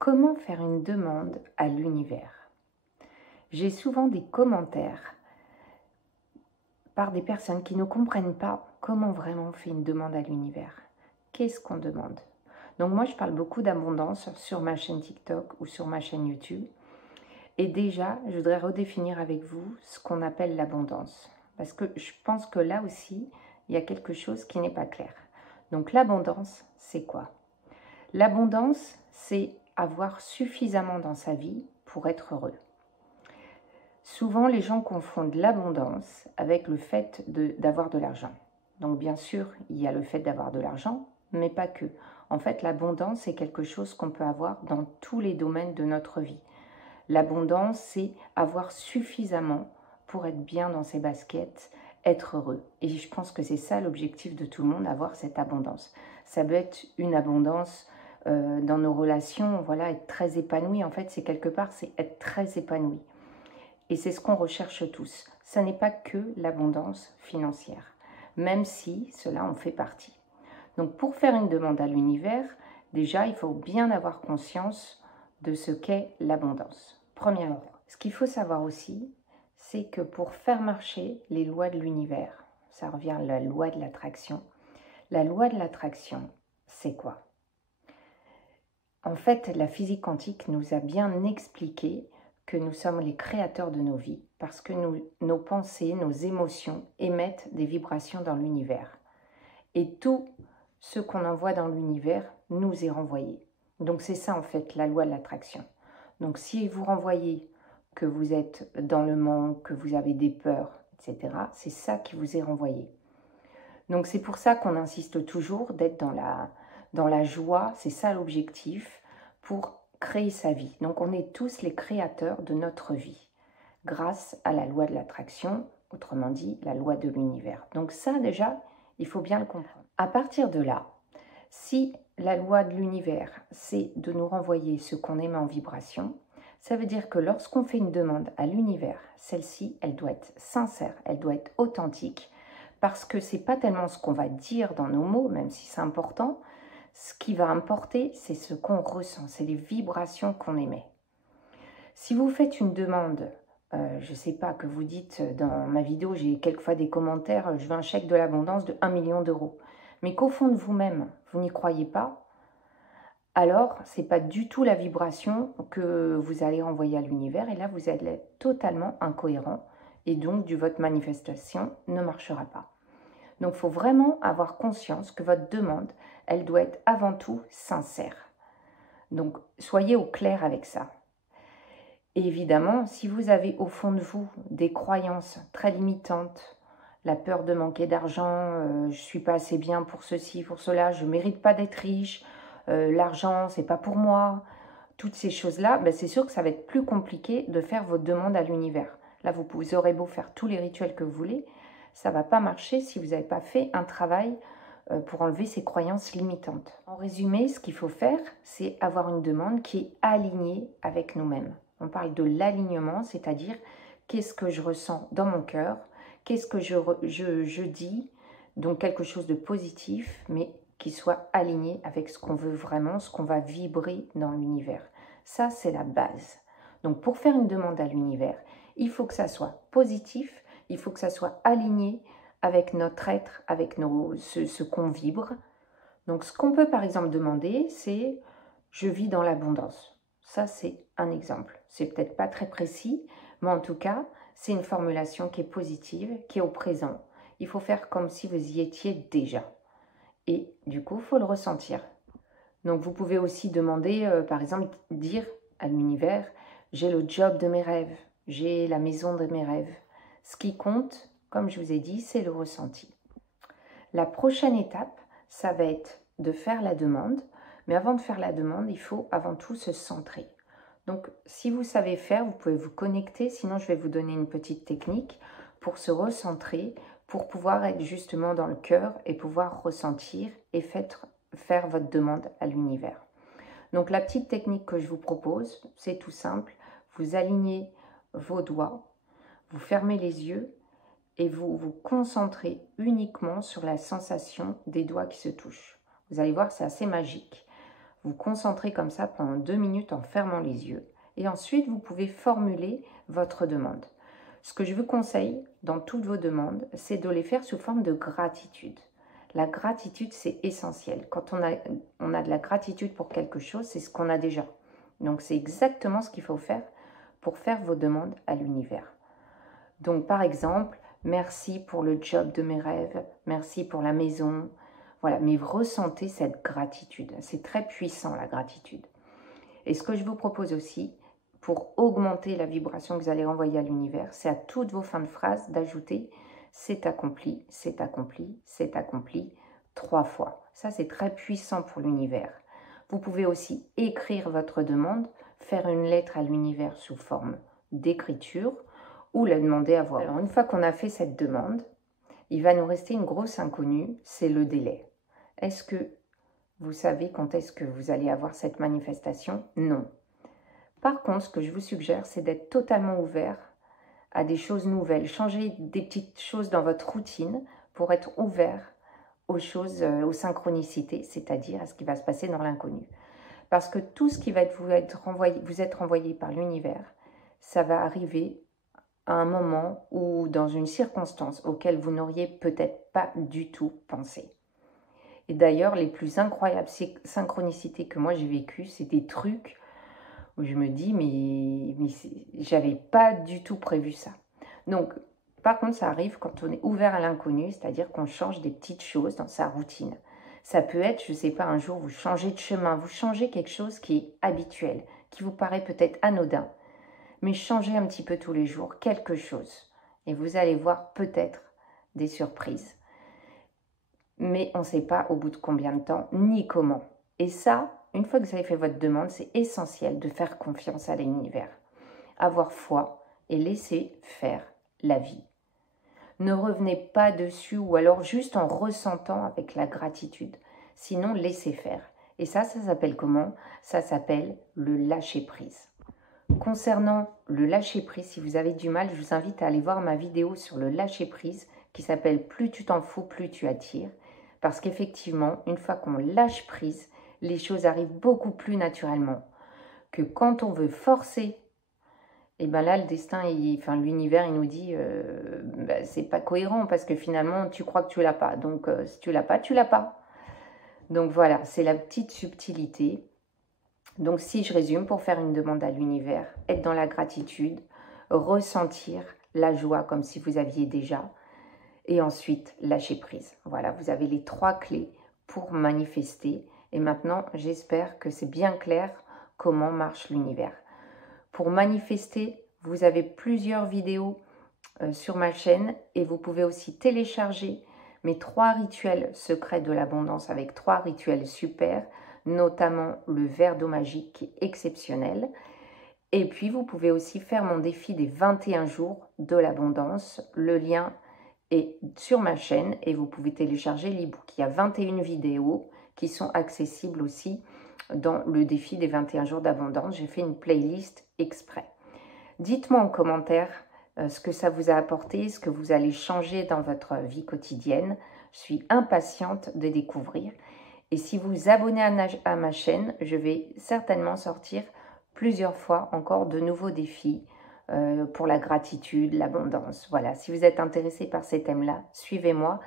Comment faire une demande à l'univers? J'ai souvent des commentaires par des personnes qui ne comprennent pas comment vraiment on fait une demande à l'univers. Qu'est-ce qu'on demande? Donc moi, je parle beaucoup d'abondance sur ma chaîne TikTok ou sur ma chaîne YouTube. Et déjà, je voudrais redéfinir avec vous ce qu'on appelle l'abondance. Parce que je pense que là aussi, il y a quelque chose qui n'est pas clair. Donc l'abondance, c'est quoi? L'abondance, c'est avoir suffisamment dans sa vie pour être heureux. Souvent, les gens confondent l'abondance avec le fait d'avoir de l'argent. Donc bien sûr, il y a le fait d'avoir de l'argent, mais pas que. En fait, l'abondance, c'est quelque chose qu'on peut avoir dans tous les domaines de notre vie. L'abondance, c'est avoir suffisamment pour être bien dans ses baskets, être heureux. Et je pense que c'est ça l'objectif de tout le monde, avoir cette abondance. Ça peut être une abondance dans nos relations, voilà, être très épanoui. En fait, c'est quelque part, c'est être très épanoui. Et c'est ce qu'on recherche tous. Ça n'est pas que l'abondance financière, même si cela en fait partie. Donc pour faire une demande à l'univers, déjà, il faut bien avoir conscience de ce qu'est l'abondance. Premièrement, ce qu'il faut savoir aussi, c'est que pour faire marcher les lois de l'univers, ça revient à la loi de l'attraction. La loi de l'attraction, c'est quoi? En fait, la physique quantique nous a bien expliqué que nous sommes les créateurs de nos vies parce que nos pensées, nos émotions émettent des vibrations dans l'univers. Et tout ce qu'on envoie dans l'univers nous est renvoyé. Donc c'est ça en fait la loi de l'attraction. Donc si vous renvoyez que vous êtes dans le manque, que vous avez des peurs, etc., c'est ça qui vous est renvoyé. Donc c'est pour ça qu'on insiste toujours d'être dans la joie, c'est ça l'objectif pour créer sa vie. Donc on est tous les créateurs de notre vie grâce à la loi de l'attraction, autrement dit la loi de l'univers. Donc ça déjà, il faut bien le comprendre. À partir de là, si la loi de l'univers, c'est de nous renvoyer ce qu'on émet en vibration, ça veut dire que lorsqu'on fait une demande à l'univers, celle-ci, elle doit être sincère, elle doit être authentique, parce que c'est pas tellement ce qu'on va dire dans nos mots, même si c'est important. Ce qui va importer, c'est ce qu'on ressent, c'est les vibrations qu'on émet. Si vous faites une demande, je ne sais pas, que vous dites dans ma vidéo, j'ai quelquefois des commentaires, je veux un chèque de l'abondance de 1 million d'euros, mais qu'au fond de vous-même, vous n'y croyez pas, alors ce n'est pas du tout la vibration que vous allez renvoyer à l'univers, et là vous allez être totalement incohérent, et donc votre manifestation ne marchera pas. Donc il faut vraiment avoir conscience que votre demande, elle doit être avant tout sincère. Donc soyez au clair avec ça. Et évidemment, si vous avez au fond de vous des croyances très limitantes, la peur de manquer d'argent, je ne suis pas assez bien pour ceci, pour cela, je ne mérite pas d'être riche, l'argent, ce n'est pas pour moi, toutes ces choses-là, ben c'est sûr que ça va être plus compliqué de faire votre demande à l'univers. Là, vous aurez beau faire tous les rituels que vous voulez, ça ne va pas marcher si vous n'avez pas fait un travail pour enlever ces croyances limitantes. En résumé, ce qu'il faut faire, c'est avoir une demande qui est alignée avec nous-mêmes. On parle de l'alignement, c'est-à-dire qu'est-ce que je ressens dans mon cœur, qu'est-ce que je dis, donc quelque chose de positif, mais qui soit aligné avec ce qu'on veut vraiment, ce qu'on va vibrer dans l'univers. Ça, c'est la base. Donc pour faire une demande à l'univers, il faut que ça soit positif, il faut que ça soit aligné avec notre être, avec ce qu'on vibre. Donc ce qu'on peut par exemple demander, c'est « je vis dans l'abondance ». Ça, c'est un exemple. C'est peut-être pas très précis, mais en tout cas, c'est une formulation qui est positive, qui est au présent. Il faut faire comme si vous y étiez déjà. Et du coup, il faut le ressentir. Donc vous pouvez aussi demander, par exemple, dire à l'univers « j'ai le job de mes rêves, j'ai la maison de mes rêves ». Ce qui compte, comme je vous ai dit, c'est le ressenti. La prochaine étape, ça va être de faire la demande. Mais avant de faire la demande, il faut avant tout se centrer. Donc, si vous savez faire, vous pouvez vous connecter. Sinon, je vais vous donner une petite technique pour se recentrer, pour pouvoir être justement dans le cœur et pouvoir ressentir et faire votre demande à l'univers. Donc, la petite technique que je vous propose, c'est tout simple. Vous alignez vos doigts, vous fermez les yeux et vous vous concentrez uniquement sur la sensation des doigts qui se touchent. Vous allez voir, c'est assez magique. vous concentrez comme ça pendant 2 minutes en fermant les yeux. Et ensuite, vous pouvez formuler votre demande. Ce que je vous conseille dans toutes vos demandes, c'est de les faire sous forme de gratitude. La gratitude, c'est essentiel. Quand on a de la gratitude pour quelque chose, c'est ce qu'on a déjà. Donc, c'est exactement ce qu'il faut faire pour faire vos demandes à l'univers. Donc, par exemple, merci pour le job de mes rêves, merci pour la maison. Voilà, mais ressentez cette gratitude. C'est très puissant, la gratitude. Et ce que je vous propose aussi, pour augmenter la vibration que vous allez renvoyer à l'univers, c'est à toutes vos fins de phrase d'ajouter « c'est accompli, c'est accompli, c'est accompli » 3 fois. Ça, c'est très puissant pour l'univers. Vous pouvez aussi écrire votre demande, faire une lettre à l'univers sous forme d'écriture ou la demander à voix haute. Alors, une fois qu'on a fait cette demande, il va nous rester une grosse inconnue, c'est le délai. Est-ce que vous savez quand est-ce que vous allez avoir cette manifestation? Non. Par contre, ce que je vous suggère, c'est d'être totalement ouvert à des choses nouvelles. Changez des petites choses dans votre routine pour être ouvert aux choses, aux synchronicités, c'est-à-dire à ce qui va se passer dans l'inconnu. Parce que tout ce qui va vous être renvoyé par l'univers, ça va arriver à un moment ou dans une circonstance auquel vous n'auriez peut-être pas du tout pensé. Et d'ailleurs, les plus incroyables synchronicités que moi j'ai vécues, c'est des trucs où je me dis, mais j'avais pas du tout prévu ça. Donc, par contre, ça arrive quand on est ouvert à l'inconnu, c'est-à-dire qu'on change des petites choses dans sa routine. Ça peut être, je ne sais pas, un jour, vous changez de chemin, vous changez quelque chose qui est habituel, qui vous paraît peut-être anodin, mais changez un petit peu tous les jours quelque chose. Et vous allez voir peut-être des surprises. Mais on ne sait pas au bout de combien de temps, ni comment. Et ça, une fois que vous avez fait votre demande, c'est essentiel de faire confiance à l'univers. Avoir foi et laisser faire la vie. Ne revenez pas dessus ou alors juste en ressentant avec la gratitude. Sinon, laissez faire. Et ça s'appelle comment? Ça s'appelle le lâcher-prise. Concernant le lâcher-prise, si vous avez du mal, je vous invite à aller voir ma vidéo sur le lâcher-prise qui s'appelle « Plus tu t'en fous, plus tu attires ». Parce qu'effectivement, une fois qu'on lâche prise, les choses arrivent beaucoup plus naturellement que quand on veut forcer. Et bien là, le destin, l'univers, il nous dit c'est pas cohérent parce que finalement, tu crois que tu l'as pas. Donc, si tu l'as pas, tu l'as pas. Donc voilà, c'est la petite subtilité. Donc si je résume, pour faire une demande à l'univers, être dans la gratitude, ressentir la joie comme si vous aviez déjà, et ensuite lâcher prise. Voilà, vous avez les 3 clés pour manifester. Et maintenant, j'espère que c'est bien clair comment marche l'univers. Pour manifester, vous avez plusieurs vidéos sur ma chaîne et vous pouvez aussi télécharger mes 3 rituels secrets de l'abondance avec 3 rituels super, notamment le verre d'eau magique qui est exceptionnel. Et puis, vous pouvez aussi faire mon défi des 21 jours de l'abondance. Le lien est sur ma chaîne et vous pouvez télécharger l'e-book. Il y a 21 vidéos qui sont accessibles aussi dans le défi des 21 jours d'abondance. J'ai fait une playlist exprès. Dites-moi en commentaire ce que ça vous a apporté, ce que vous allez changer dans votre vie quotidienne. Je suis impatiente de découvrir. Et si vous vous abonnez à ma chaîne, je vais certainement sortir plusieurs fois encore de nouveaux défis pour la gratitude, l'abondance. Voilà, si vous êtes intéressé par ces thèmes-là, suivez-moi.